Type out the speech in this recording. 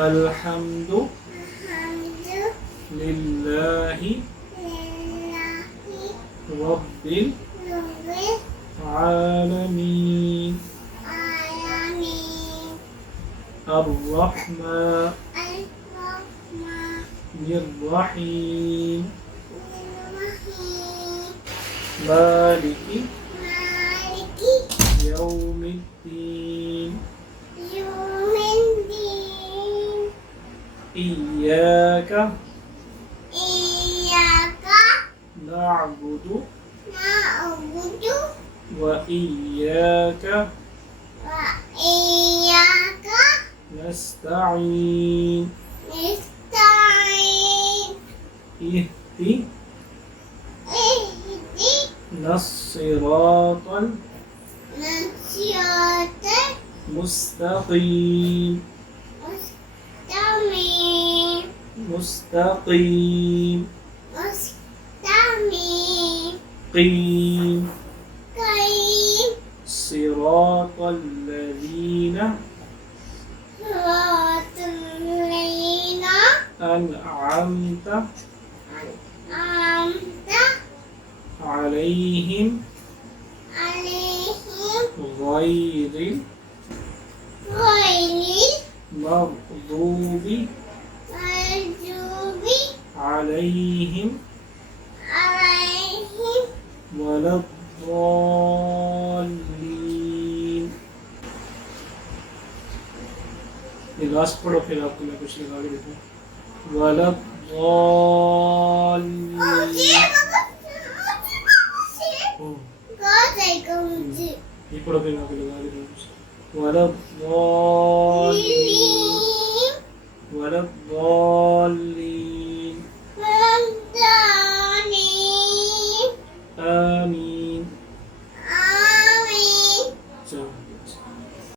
الحمد لله رب العالمين الرحمن الرحيم مالك يوم الدين إياك نعبد وإياك نستعين اهدنا الصراط المستقيم مستقيم قيم صراط الذين أنعمت عليهم غير المغضوب عليهم ولا الضالين. ये लास्ट पढ़ो फिर आपको मैं कुछ लगा के देता हूँ. वला الضالين. ये पढ़ो फिर आपको लगा के देता हूँ. वला الضالين. ولا الضالين.